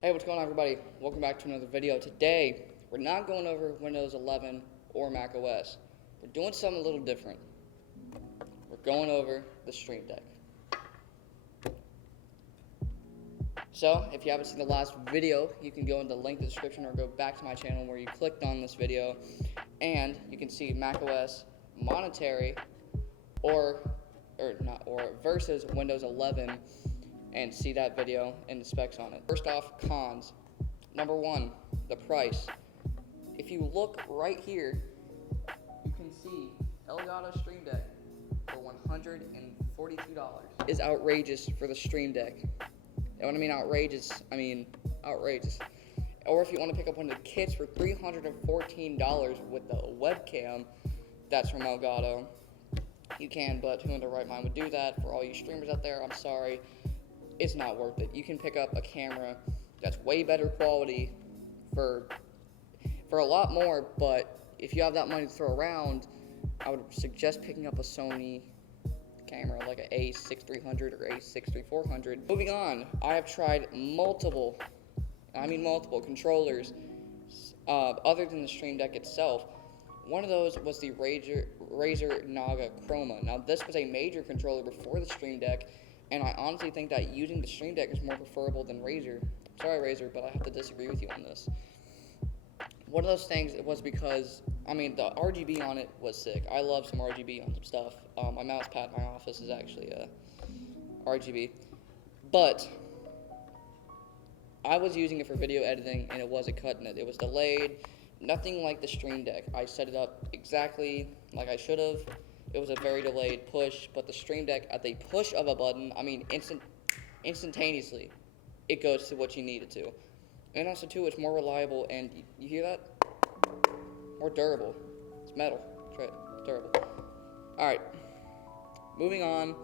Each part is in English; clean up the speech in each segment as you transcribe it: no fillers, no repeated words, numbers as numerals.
Hey, what's going on, everybody? Welcome back to another video. Today, we're not going over Windows 11 or Mac OS. We're doing something a little different. We're going over the Stream Deck. So, if you haven't seen the last video, you can go in the link in the description or go back to my channel where you clicked on this video, and you can see Mac OS monetary versus Windows 11 and see that video and the specs on it. First off, cons. Number one, the price. If you look right here, you can see Elgato Stream Deck for $142 is outrageous for the Stream Deck. And when I mean outrageous, I mean outrageous. Or if you want to pick up one of the kits for $314 with the webcam, that's from Elgato. You can, but who in their right mind would do that? For all you streamers out there, I'm sorry. It's not worth it. You can pick up a camera that's way better quality for a lot more, but if you have that money to throw around, I would suggest picking up a Sony camera like an A6300 or A6400. Moving on, I have tried multiple controllers other than the Stream Deck itself. One of those was the Razer Naga Chroma. Now, this was a major controller before the Stream Deck, and I honestly think that using the Stream Deck is more preferable than Razer. Sorry, Razer, but I have to disagree with you on this. One of those things was because, the RGB on it was sick. I love some RGB on some stuff. My mouse pad in my office is actually RGB. But I was using it for video editing, and it wasn't cutting it. It was delayed. Nothing like the Stream Deck. I set it up exactly like I should have. It was a very delayed push, but the Stream Deck, at the push of a button, instantaneously, it goes to what you need it to. And also, too, it's more reliable, and you hear that? More durable. It's metal. That's right. It's durable. Alright. Moving on.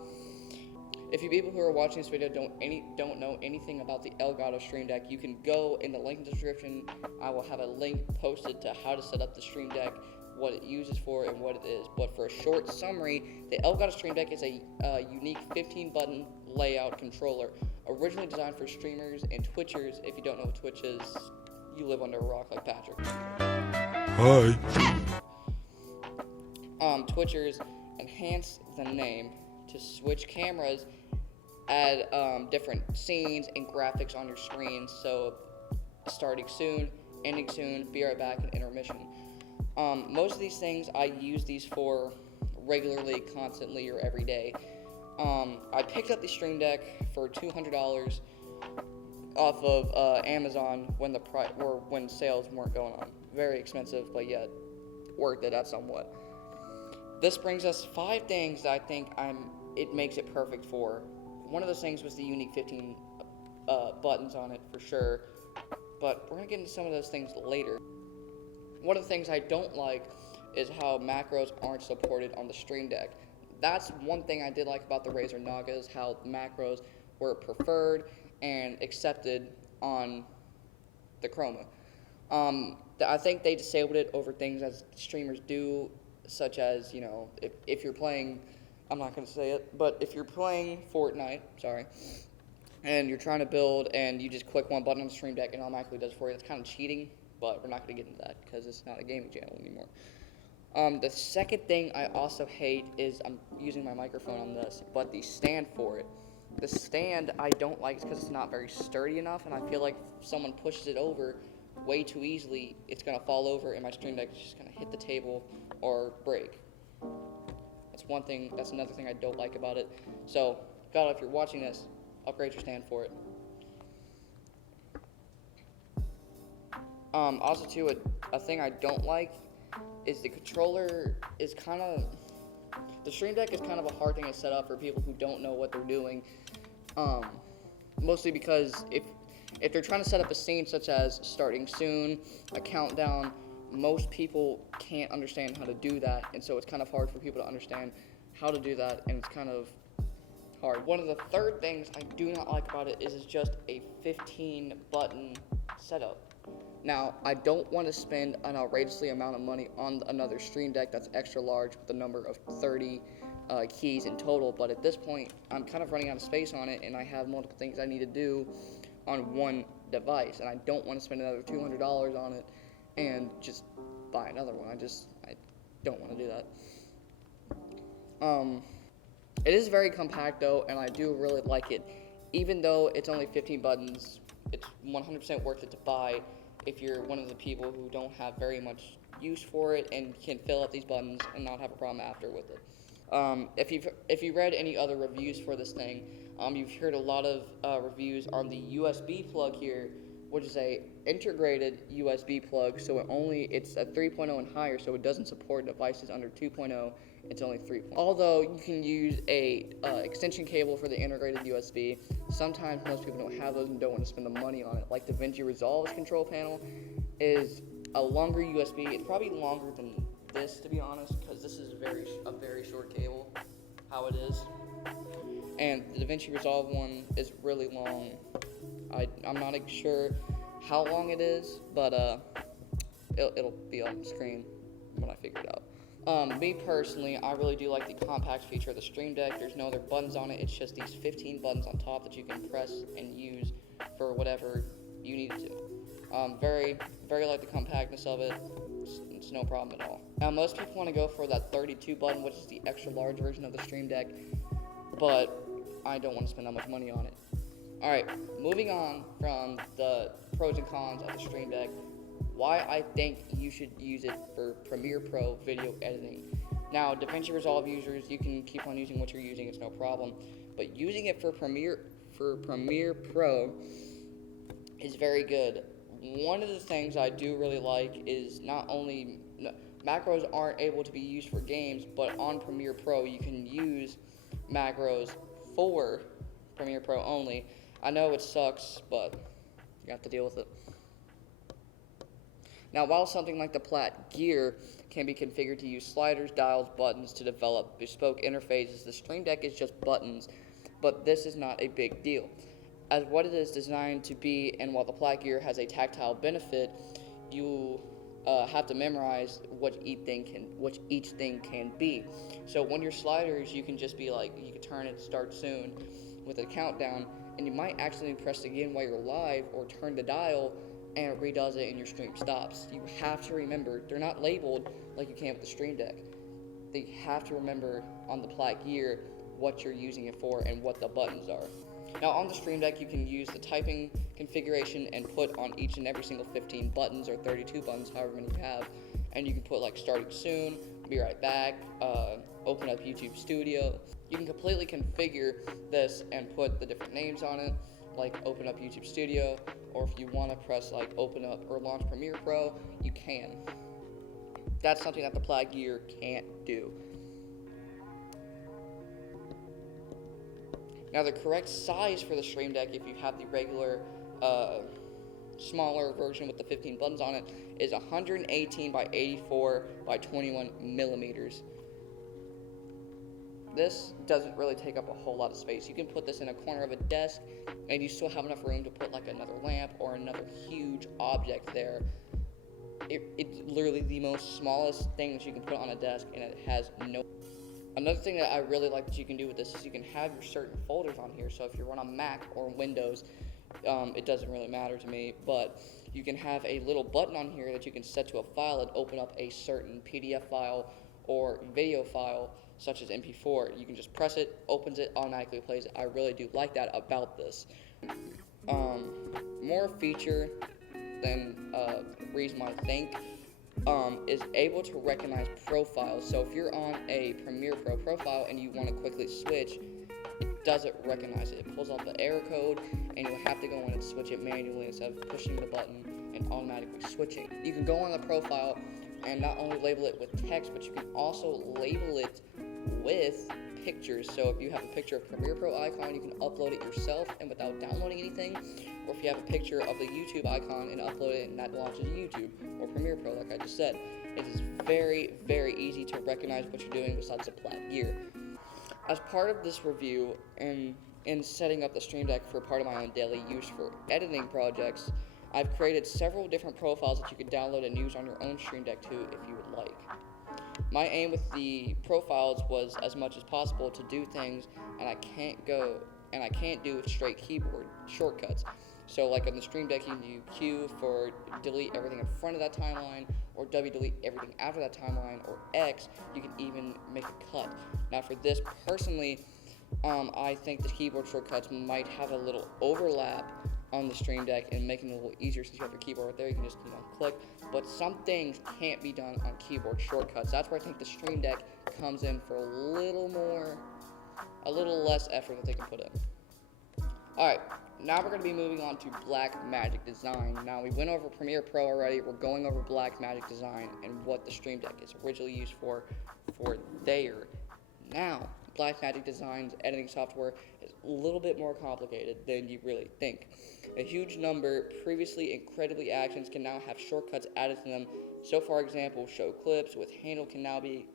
If you people who are watching this video don't know anything about the Elgato Stream Deck, you can go in the link in the description. I will have a link posted to how to set up the Stream Deck, what it uses for, and what it is. But for a short summary, the Elgato Stream Deck is a unique 15-button layout controller, originally designed for streamers and Twitchers. If you don't know what Twitch is, you live under a rock like Patrick. Hi. Twitchers enhance the name to switch cameras, add different scenes and graphics on your screen. So, starting soon, ending soon, be right back, and intermission. Most of these things, I use these for regularly, constantly, or every day. I picked up the Stream Deck for $200 off of Amazon when sales weren't going on. Very expensive, but yet worth it at somewhat. This brings us 5 things that I think it makes it perfect for. One of those things was the unique 15 buttons on it for sure, but we're gonna get into some of those things later. One of the things I don't like is how macros aren't supported on the Stream Deck. That's one thing I did like about the Razer Naga, is how macros were preferred and accepted on the Chroma. I think they disabled it over things as streamers do, such as, if you're playing, I'm not going to say it, but if you're playing Fortnite, and you're trying to build and you just click one button on the Stream Deck and it automatically does it for you, that's kind of cheating. But we're not going to get into that because it's not a gaming channel anymore. The second thing I also hate is, I'm using my microphone on this, but the stand for it. The stand I don't like because it's not very sturdy enough, and I feel like if someone pushes it over way too easily, it's going to fall over and my Stream Deck is just going to hit the table or break. That's another thing I don't like about it. So, God, if you're watching this, upgrade your stand for it. Also, too, a thing I don't like is the controller is the Stream Deck is kind of a hard thing to set up for people who don't know what they're doing. Mostly because if they're trying to set up a scene such as starting soon, a countdown, most people can't understand how to do that, and so it's kind of hard for people to understand how to do that, and it's kind of hard. One of the third things I do not like about it is it's just a 15-button setup. Now, I don't want to spend an outrageously amount of money on another Stream Deck that's extra large with a number of 30 keys in total, but at this point, I'm kind of running out of space on it, and I have multiple things I need to do on one device, and I don't want to spend another $200 on it and just buy another one. I don't want to do that. It is very compact though, and I do really like it. Even though it's only 15 buttons, it's 100% worth it to buy if you're one of the people who don't have very much use for it and can fill up these buttons and not have a problem after with it. If you've read any other reviews for this thing, you've heard a lot of reviews on the USB plug here, which is a integrated USB plug. So it's a 3.0 and higher, so it doesn't support devices under 2.0. It's only 3.0. Although you can use a extension cable for the integrated USB. Sometimes most people don't have those and don't want to spend the money on it. Like DaVinci Resolve's control panel is a longer USB. It's probably longer than this, to be honest, because this is a very short cable, how it is. And the DaVinci Resolve one is really long. I'm not sure how long it is, but it'll be on the screen when I figure it out. Me personally, I really do like the compact feature of the Stream Deck. There's no other buttons on it. It's just these 15 buttons on top that you can press and use for whatever you need to. Very like the compactness of it. It's no problem at all. Now, most people want to go for that 32 button, which is the extra large version of the Stream Deck, but I don't want to spend that much money on it. Alright, moving on from the pros and cons of the Stream Deck, why I think you should use it for Premiere Pro video editing. Now, DaVinci Resolve users, you can keep on using what you're using, it's no problem, but using it for Premiere Pro is very good. One of the things I do really like is not only macros aren't able to be used for games, but on Premiere Pro you can use macros for Premiere Pro only. I know it sucks, but you have to deal with it. Now, while something like the Plat Gear can be configured to use sliders, dials, buttons to develop bespoke interfaces, the Stream Deck is just buttons, but this is not a big deal, as what it is designed to be. And while the Plat Gear has a tactile benefit, you have to memorize what each thing can be. So when your sliders, you can just be like, you can turn it start soon with a countdown, and you might accidentally press again while you're live, or turn the dial and it redoes it and your stream stops. You have to remember, they're not labeled like you can with the Stream Deck. They have to remember on the Plat Gear what you're using it for and what the buttons are. Now, on the Stream Deck, you can use the typing configuration and put on each and every single 15 buttons or 32 buttons, however many you have, and you can put like starting soon, be right back, open up YouTube Studio. You can completely configure this and put the different names on it, like open up YouTube Studio, or if you want to press like open up or launch Premiere Pro, you can. That's something that the Plat Gear can't do. Now, the correct size for the Stream Deck, if you have the regular smaller version with the 15 buttons on it, is 118 by 84 by 21 millimeters. This doesn't really take up a whole lot of space. You can put this in a corner of a desk, and you still have enough room to put like another lamp or another huge object there. It's literally the most smallest thing that you can put on a desk, and it has no... Another thing that I really like that you can do with this is you can have your certain folders on here. So if you're on a Mac or Windows, it doesn't really matter to me, but you can have a little button on here that you can set to a file and open up a certain PDF file or video file, such as MP4. You can just press it, opens it, automatically plays it. I really do like that about this. More feature than reason I think is able to recognize profiles. So if you're on a Premiere Pro profile and you want to quickly switch, it doesn't recognize it. It pulls out the error code, and you'll have to go in and switch it manually instead of pushing the button and automatically switching. You can go on the profile and not only label it with text, but you can also label it with pictures. So if you have a picture of Premiere Pro icon, you can upload it yourself and without downloading anything. Or if you have a picture of the YouTube icon and upload it, and that launches YouTube or Premiere Pro, like I just said. It is very, very easy to recognize what you're doing besides the Plat Gear. As part of this review and in setting up the Stream Deck for part of my own daily use for editing projects, I've created several different profiles that you can download and use on your own Stream Deck too if you would like. My aim with the profiles was as much as possible to do things and I can't do with straight keyboard shortcuts. So like on the Stream Deck, you can do Q for delete everything in front of that timeline, or W delete everything after that timeline, or X, you can even make a cut. Now for this, personally, I think the keyboard shortcuts might have a little overlap on the Stream Deck and making it a little easier since you have your keyboard right there. You can just, click. But some things can't be done on keyboard shortcuts. That's where I think the Stream Deck comes in for a little less effort that they can put in. Alright, now we're going to be moving on to Blackmagic Design. Now, we went over Premiere Pro already. We're going over Blackmagic Design and what the Stream Deck is originally used for there. Now, Blackmagic Design's editing software is a little bit more complicated than you really think. A huge number previously incredibly actions can now have shortcuts added to them. So, for example, show clips with handle can now be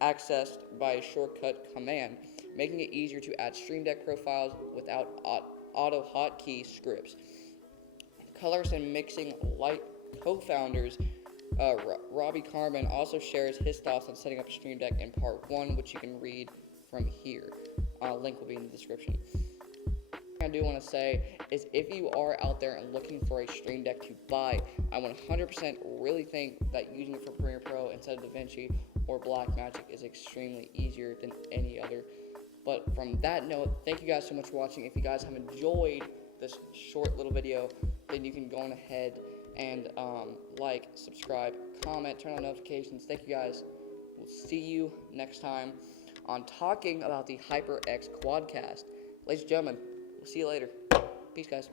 accessed by a shortcut command, making it easier to add Stream Deck profiles without auto hotkey scripts. Colors and Mixing Light co-founders Robbie Carmen also shares his thoughts on setting up a Stream Deck in part 1, which you can read from here. Link will be in the description. I do want to say is if you are out there and looking for a Stream Deck to buy, I 100% really think that using it for Premiere Pro instead of DaVinci or Blackmagic is extremely easier than any other. But from that note, thank you guys so much for watching. If you guys have enjoyed this short little video, then you can go on ahead and like, subscribe, comment, turn on notifications. Thank you guys. We'll see you next time on talking about the HyperX Quadcast. Ladies and gentlemen, we'll see you later. Peace, guys.